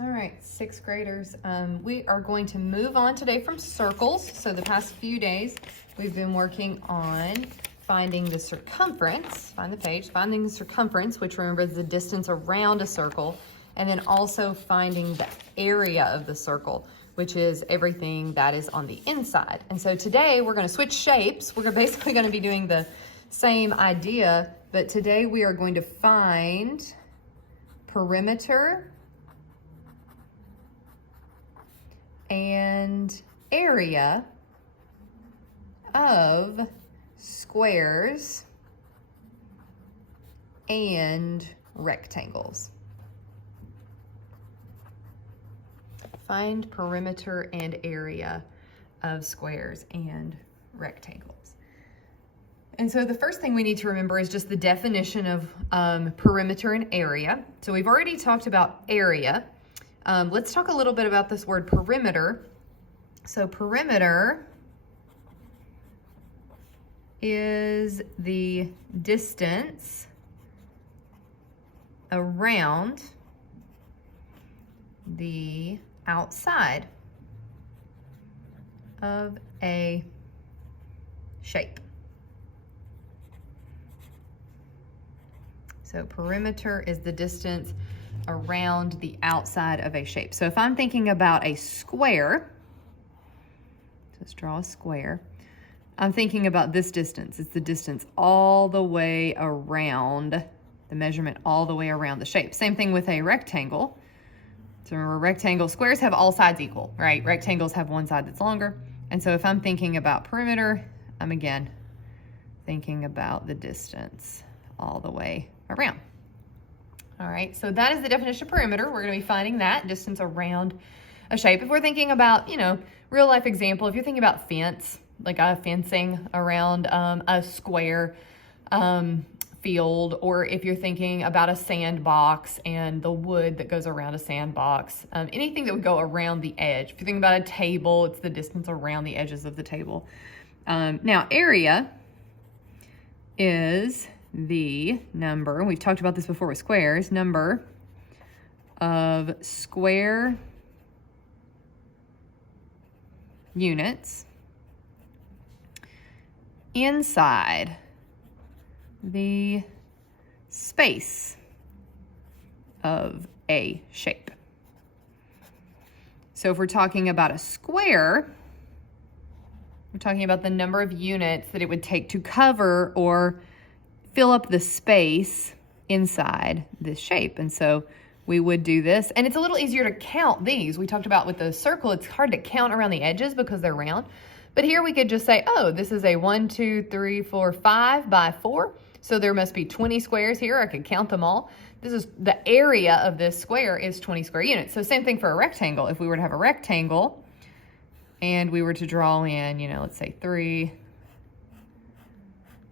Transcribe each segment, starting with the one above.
All right, sixth graders, we are going to move on today from circles. So the past few days, we've been working on finding the circumference, finding the circumference, which remember is the distance around a circle, and then also finding the area of the circle, which is everything that is on the inside. And so today we're gonna switch shapes. We're basically gonna be doing the same idea, but today we are going to find perimeter and area of squares and rectangles. Find perimeter and area of squares and rectangles. And so the first thing we need to remember is just the definition of perimeter and area. So we've already talked about area. Let's talk a little bit about this word perimeter. So perimeter is the distance around the outside of a shape. So perimeter is the distance around the outside of a shape. So if I'm thinking about a square, let's draw a square, I'm thinking about this distance. It's the distance all the way around, the measurement all the way around the shape. Same thing with a rectangle. So remember, rectangle, squares have all sides equal, right? Rectangles have one side that's longer. And so if I'm thinking about perimeter, I'm again thinking about the distance all the way around. All right, so that is the definition of perimeter. We're gonna be finding that distance around a shape. If we're thinking about, real life example, if you're thinking about fence, like a fencing around a square field, or if you're thinking about a sandbox and the wood that goes around a sandbox, anything that would go around the edge. If you're thinking about a table, it's the distance around the edges of the table. Now, area is the number, we've talked about this before with squares, number of square units inside the space of a shape. So if we're talking about a square, we're talking about the number of units that it would take to cover or fill up the space inside this shape. And so we would do this, and it's a little easier to count these. We talked about with the circle, it's hard to count around the edges because they're round. But here we could just say, oh, this is a 1, 2, 3, 4, 5 by 4. So there must be 20 squares here. I could count them all. This is the area of this square is 20 square units. So same thing for a rectangle. If we were to have a rectangle and we were to draw in, let's say 3,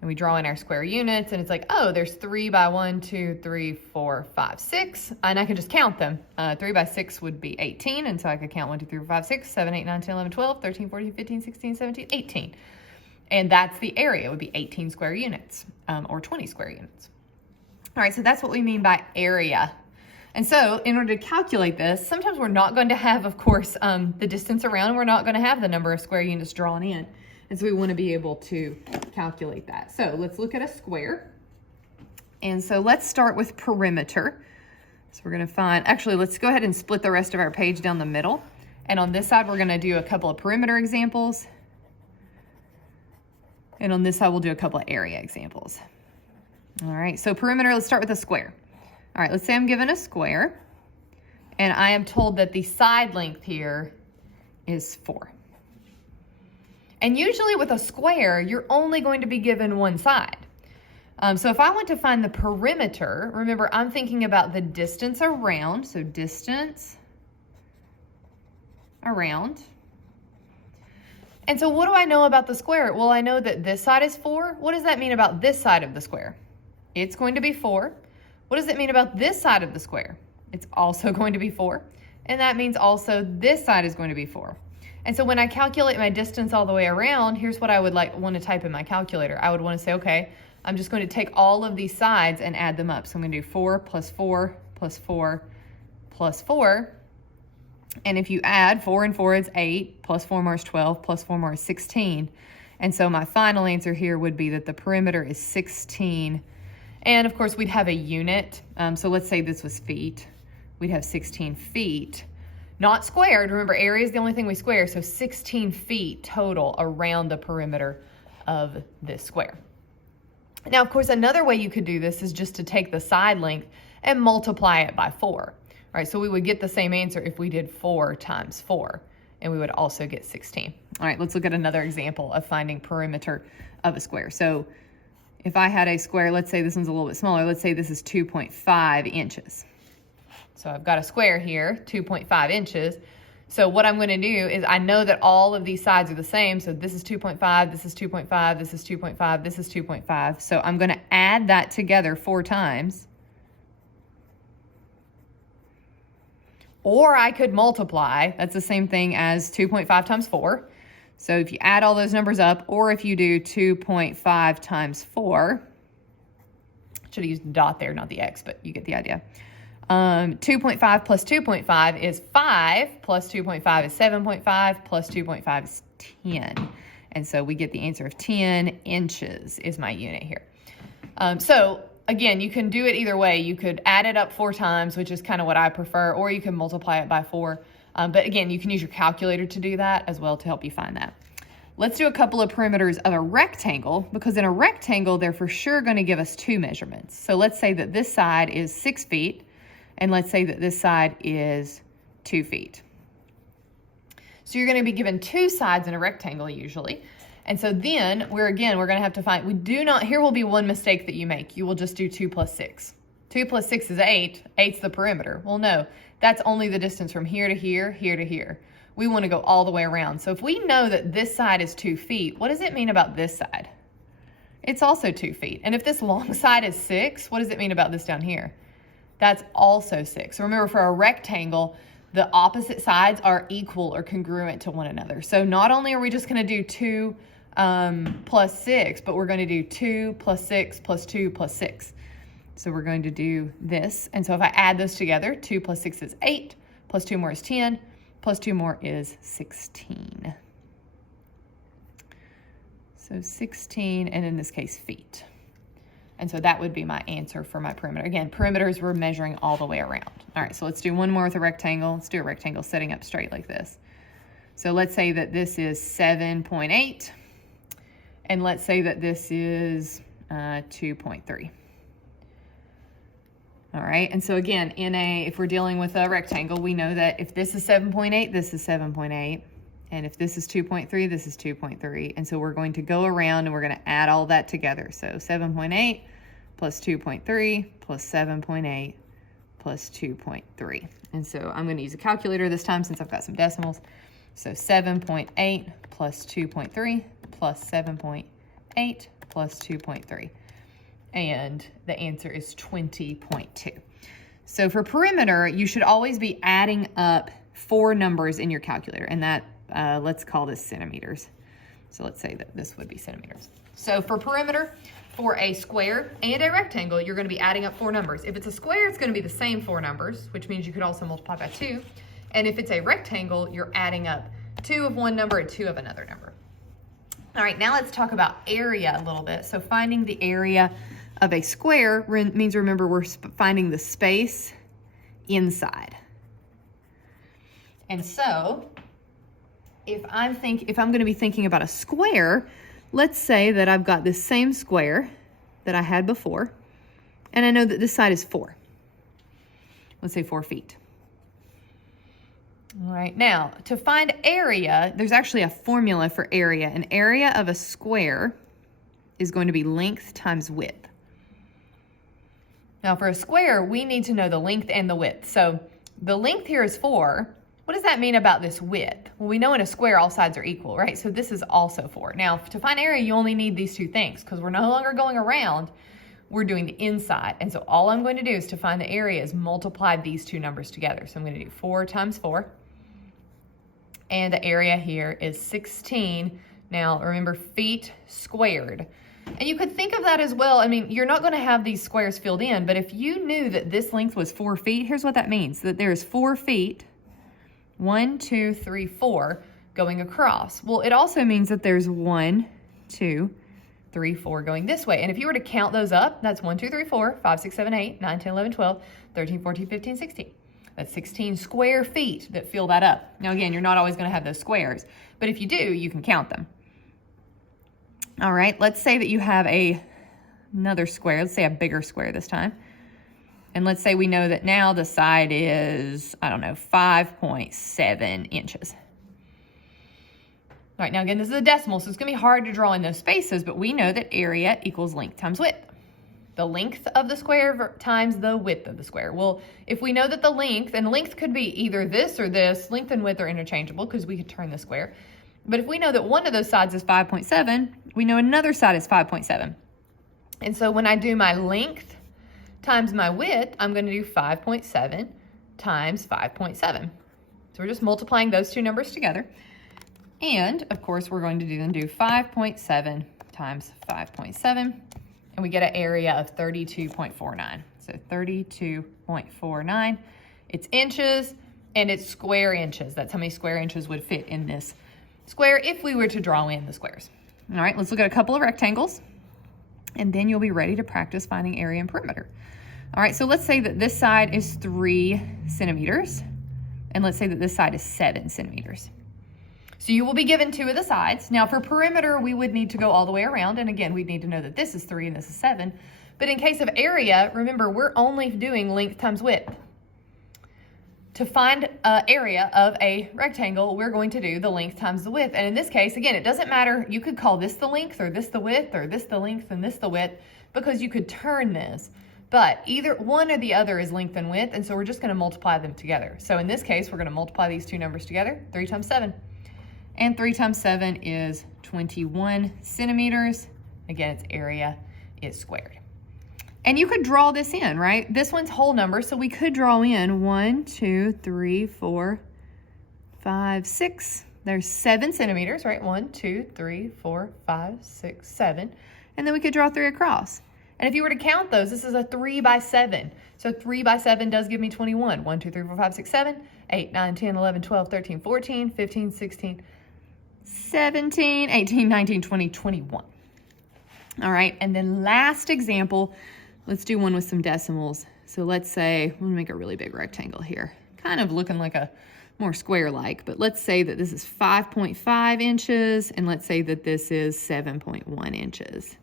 and we draw in our square units, and it's like, oh, there's 3 by 1, 2, 3, 4, 5, 6, and I can just count them. 3 by 6 would be 18, and so I could count 1, 2, 3, 4, 5, 6, 7, 8, 9, 10, 11, 12, 13, 14, 15, 16, 17, 18. And that's the area. It would be 18 square units, or 20 square units. All right, so that's what we mean by area. And so in order to calculate this, sometimes we're not going to have, of course, the distance around, and we're not going to have the number of square units drawn in. And so we want to be able to calculate that. So let's look at a square. And so let's start with perimeter. So we're going to find, actually, let's go ahead and split the rest of our page down the middle. And on this side, we're going to do a couple of perimeter examples. And on this side, we'll do a couple of area examples. All right, so perimeter, let's start with a square. All right, let's say I'm given a square, and I am told that the side length here is 4. And usually with a square, you're only going to be given one side. So if I want to find the perimeter, remember I'm thinking about the distance around, so distance around. And so what do I know about the square? Well, I know that this side is 4. What does that mean about this side of the square? It's going to be 4. What does it mean about this side of the square? It's also going to be 4. And that means also this side is going to be 4. And so when I calculate my distance all the way around, here's what I would want to type in my calculator. I would want to say, okay, I'm just going to take all of these sides and add them up. So I'm going to do 4 plus 4 plus 4 plus 4. And if you add 4 and 4 is 8, plus 4 more is 12, plus 4 more is 16. And so my final answer here would be that the perimeter is 16. And of course we'd have a unit. So let's say this was feet. We'd have 16 feet, not squared. Remember, area is the only thing we square. So 16 feet total around the perimeter of this square. Now, of course, another way you could do this is just to take the side length and multiply it by 4. All right, so we would get the same answer if we did 4 times 4, and we would also get 16. All right, let's look at another example of finding perimeter of a square. So if I had a square, let's say this one's a little bit smaller. Let's say this is 2.5 inches. So I've got a square here, 2.5 inches. So what I'm going to do is I know that all of these sides are the same. So this is 2.5, this is 2.5, this is 2.5, this is 2.5. So I'm going to add that together 4 times. Or I could multiply. That's the same thing as 2.5 times 4. So if you add all those numbers up, or if you do 2.5 times 4, should have used the dot there, not the X, but you get the idea. 2.5 plus 2.5 is 5, plus 2.5 is 7.5, plus 2.5 is 10. And so we get the answer of 10 inches is my unit here. So again, you can do it either way. You could add it up 4 times, which is kind of what I prefer, or you can multiply it by 4. But again, you can use your calculator to do that as well to help you find that. Let's do a couple of perimeters of a rectangle, because in a rectangle, they're for sure going to give us 2 measurements. So let's say that this side is 6 feet, and let's say that this side is 2 feet. So you're going to be given 2 sides in a rectangle usually. And so then we're going to have to find, here will be one mistake that you make. You will just do 2 plus 6. 2 plus 6 is 8. 8's the perimeter. Well, no, that's only the distance from here to here, here to here. We want to go all the way around. So if we know that this side is 2 feet, what does it mean about this side? It's also 2 feet. And if this long side is 6, what does it mean about this down here? That's also 6. So remember, for a rectangle, the opposite sides are equal or congruent to one another. So not only are we just going to do 2 plus 6, but we're going to do 2 plus 6 plus 2 plus 6. So we're going to do this. And so if I add those together, 2 plus 6 is 8, plus 2 more is 10, plus 2 more is 16. So 16, and in this case, feet. And so that would be my answer for my perimeter. Again, perimeters we're measuring all the way around. All right, so let's do one more with a rectangle. Let's do a rectangle setting up straight like this. So let's say that this is 7.8, and let's say that this is 2.3. All right, and so again, if we're dealing with a rectangle, we know that if this is 7.8, this is 7.8. And if this is 2.3, this is 2.3. And so we're going to go around and we're going to add all that together. So 7.8 plus 2.3 plus 7.8 plus 2.3. And so I'm going to use a calculator this time since I've got some decimals. So 7.8 plus 2.3 plus 7.8 plus 2.3. And the answer is 20.2. So for perimeter, you should always be adding up 4 numbers in your calculator, and that let's call this centimeters. So let's say that this would be centimeters. So for perimeter, for a square and a rectangle, you're going to be adding up 4 numbers. If it's a square, it's going to be the same 4 numbers, which means you could also multiply by 2. And if it's a rectangle, you're adding up 2 of one number and 2 of another number. All right, now let's talk about area a little bit. So finding the area of a square means, remember, we're finding the space inside. And so if I'm going to be thinking about a square, let's say that I've got this same square that I had before, and I know that this side is 4. Let's say 4 feet. All right, now to find area, there's actually a formula for area. An area of a square is going to be length times width. Now for a square, we need to know the length and the width. So the length here is 4. What does that mean about this width? Well, we know in a square, all sides are equal, right? So this is also 4. Now, to find area, you only need these 2 things because we're no longer going around. We're doing the inside. And so all I'm going to do is to find the area is multiply these 2 numbers together. So I'm going to do 4 times 4. And the area here is 16. Now, remember, feet squared. And you could think of that as well. I mean, you're not going to have these squares filled in, but if you knew that this length was 4 feet, here's what that means. That there's 4 feet, 1, 2, 3, 4 going across. Well, it also means that there's 1, 2, 3, 4 going this way. And if you were to count those up, that's 1, 2, 3, 4, 5, 6, 7, 8, 9, 10, 11, 12, 13, 14, 15, 16. That's 16 square feet that fill that up. Now again, you're not always going to have those squares, but if you do, you can count them. All right, let's say that you have another square. Let's say a bigger square this time. And let's say we know that now the side is, I don't know, 5.7 inches. All right, now again, this is a decimal, so it's going to be hard to draw in those spaces, but we know that area equals length times width. The length of the square times the width of the square. Well, if we know that the length, and length could be either this or this, length and width are interchangeable because we could turn the square. But if we know that one of those sides is 5.7, we know another side is 5.7. And so when I do my length times my width, I'm going to do 5.7 times 5.7. So we're just multiplying those two numbers together. And of course, we're going to do 5.7 times 5.7, and we get an area of 32.49. So 32.49. It's inches, and it's square inches. That's how many square inches would fit in this square if we were to draw in the squares. All right, let's look at a couple of rectangles, and then you'll be ready to practice finding area and perimeter. All right, so let's say that this side is 3 centimeters, and let's say that this side is 7 centimeters. So you will be given 2 of the sides. Now for perimeter, we would need to go all the way around. And again, we'd need to know that this is 3 and this is 7. But in case of area, remember, we're only doing length times width. To find an area of a rectangle, we're going to do the length times the width. And in this case, again, it doesn't matter. You could call this the length or this the width or this the length and this the width because you could turn this. But either one or the other is length and width. And so we're just going to multiply them together. So in this case, we're going to multiply these two numbers together, 3 times 7. And 3 times 7 is 21 centimeters. Again, its area is squared. And you could draw this in, right? This one's whole number, so we could draw in 1, 2, 3, 4, 5, 6. There's 7 centimeters, right? 1, 2, 3, 4, 5, 6, 7. And then we could draw 3 across. And if you were to count those, this is a 3 by 7. So 3 by 7 does give me 21. 1, 2, 3, 4, 5, 6, 7, 8, 9, 10, 11, 12, 13, 14, 15, 16, 17, 18, 19, 20, 21. All right, and then last example, let's do one with some decimals. So let's say, we'll make a really big rectangle here, kind of looking like a more square-like, but let's say that this is 5.5 inches, and let's say that this is 7.1 inches.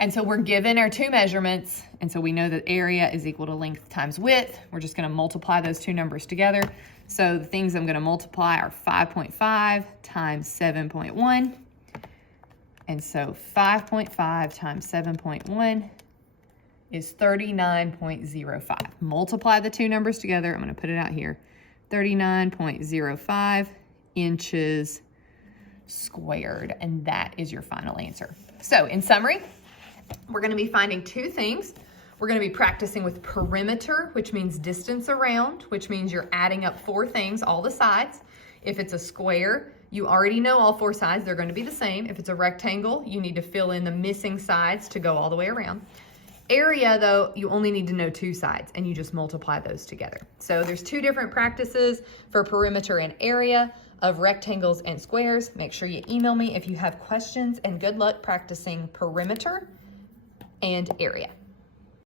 And so we're given our two measurements, and so we know that area is equal to length times width. We're just going to multiply those two numbers together. So the things I'm going to multiply are 5.5 times 7.1. And so 5.5 times 7.1 is 39.05. Multiply the two numbers together. I'm going to put it out here. 39.05 inches squared. And that is your final answer. So in summary, we're going to be finding two things. We're going to be practicing with perimeter, which means distance around, which means you're adding up 4 things, all the sides. If it's a square, you already know all 4 sides. They're going to be the same. If it's a rectangle, you need to fill in the missing sides to go all the way around. Area, though, you only need to know 2 sides, and you just multiply those together. So there's 2 different practices for perimeter and area of rectangles and squares. Make sure you email me if you have questions, and good luck practicing perimeter and area.